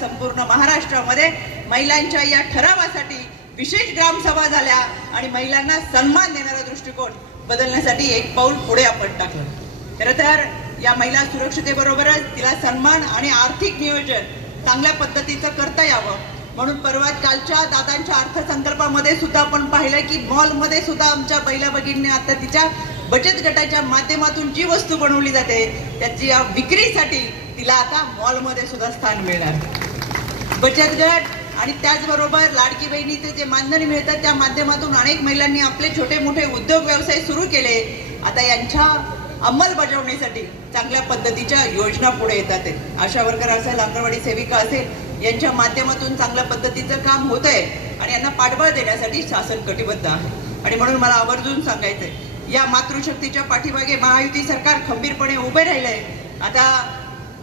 संपूर्ण महाराष्ट्रामध्ये महिलांच्या या ठरावासाठी विशेष ग्रामसभा झाल्या आणि महिलांना सन्मान देणारा दृष्टिकोन बदलण्यासाठी एक पाऊल पुढे आपण टाकलं। खरं तर या महिला सुरक्षितेबरोबरच तिला सन्मान आणि आर्थिक नियोजन चांगल्या पद्धतीचं करता यावं म्हणून परवा कालच्या दादांच्या अर्थसंकल्पामध्ये सुद्धा आपण पाहिलं की मॉलमध्ये सुद्धा आमच्या महिला भगिनींनी आता तिच्या बचत गटाच्या माध्यमातून जी वस्तू बनवली जाते त्याची विक्रीसाठी तिला आता मॉलमध्ये सुद्धा स्थान मिळणार। बचत गट आणि त्याचबरोबर लाडकी बहिणीचे जे मानधन मिळतात त्या माध्यमातून अनेक महिलांनी आपले छोटे मोठे उद्योग व्यवसाय सुरू केले। आता यांच्या अंमलबजावणीसाठी चांगल्या पद्धतीच्या योजना पुढे येतात। आशा वर्कर असेल, अंगणवाडी सेविका असेल, यांच्या माध्यमातून चांगल्या पद्धतीचं काम होत आहे आणि यांना पाठबळ देण्यासाठी शासन कटिबद्ध आहे। आणि म्हणून मला आवर्जून सांगायचंय या मातृशक्तीच्या पाठीमागे महायुती सरकार खंबीरपणे उभे राहिलंय। आता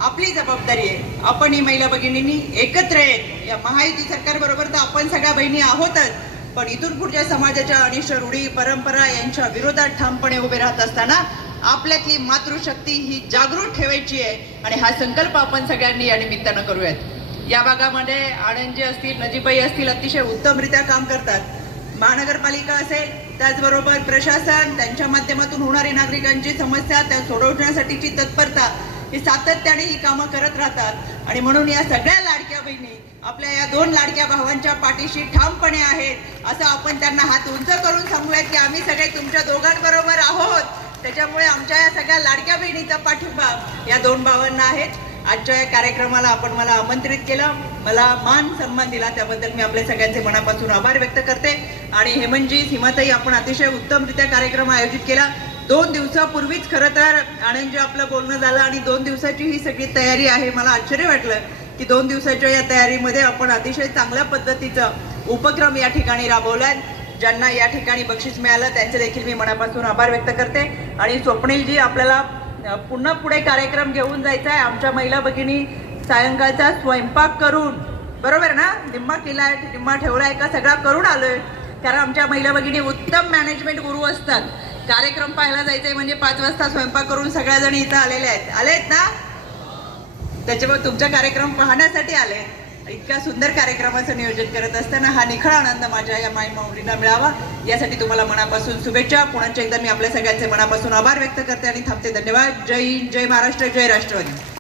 आपली जबाबदारी आहे आपण ही महिला भगिनींनी एकत्र येत या महायुती सरकार बरोबर तर आपण सगळ्या बहिणी आहोतच, पण इथून पुढच्या समाजाच्या अनिष्ट रूढी परंपरा यांच्या विरोधात ठामपणे उभे राहत असताना आपल्यातली मातृशक्ती ही जागृत ठेवायची आहे आणि हा संकल्प आपण सगळ्यांनी या निमित्तानं करूयात। या भागामध्ये आनंदजी असतील, नजीबाई असतील, अतिशय उत्तमरित्या काम करतात। महानगरपालिका असेल, त्याचबरोबर प्रशासन, त्यांच्या माध्यमातून होणारी नागरिकांची समस्या त्या सोडवण्यासाठीची तत्परता ही सातत्याने ही कामं करत राहतात। आणि म्हणून या सगळ्या लाडक्या बहिणी आपल्या या दोन लाडक्या भावांच्या पाठीशी ठामपणे आहेत असं आपण त्यांना हात उंच करून सांगूयात की आम्ही सगळे तुमच्या दोघांबरोबर आहोत। त्याच्यामुळे आमच्या या सगळ्या लाडक्या बहिणीचा पाठिंबा या दोन भावांना आहेत। आजच्या या कार्यक्रमाला आपण मला आमंत्रित केलं, मला मान सन्मान दिला, त्याबद्दल मी आपल्या सगळ्यांचे मनापासून आभार व्यक्त करते। आणि हेमंतजी, सीमाताई, आपण अतिशय उत्तमरित्या कार्यक्रम आयोजित केला। 2 दिवसापूर्वीच खरं तर आनंदजी आपलं बोलणं झालं आणि 2 दिवसाची ही सगळी तयारी आहे। मला आश्चर्य वाटलं की 2 दिवसाच्या या तयारीमध्ये आपण अतिशय चांगल्या पद्धतीचा उपक्रम या ठिकाणी राबवलाय। ज्यांना या ठिकाणी बक्षीस मिळालं त्यांचे देखील मी मनापासून आभार व्यक्त करते। आणि स्वप्नीलजी, आपल्याला पुन्हा पुढे कार्यक्रम घेऊन जायचा आहे। आमच्या महिला भगिनी सायंकाळचा स्वयंपाक करून, बरोबर ना, निम्मा केलाय, निम्मा ठेवलाय का, सगळा करून आलोय, कारण आमच्या महिला भगिनी उत्तम मॅनेजमेंट गुरु असतात। कार्यक्रम पाहायला जायचंय म्हणजे 5 वाजता स्वयंपाक करून सगळ्या जणी इथं आलेत ना, त्याच्यामुळे तुमचा कार्यक्रम पाहण्यासाठी आले। इतक्या सुंदर कार्यक्रमाचं नियोजन करत असताना हा निखळ आनंद माझ्या या माई माऊलींना मिळावा यासाठी तुम्हाला मनापासून शुभेच्छा। पुन्हा एकदा मी आपल्या सगळ्यांचे मनापासून आभार व्यक्त करते आणि थांबते। धन्यवाद। जय हिंद, जय महाराष्ट्र, जय राष्ट्रवादी।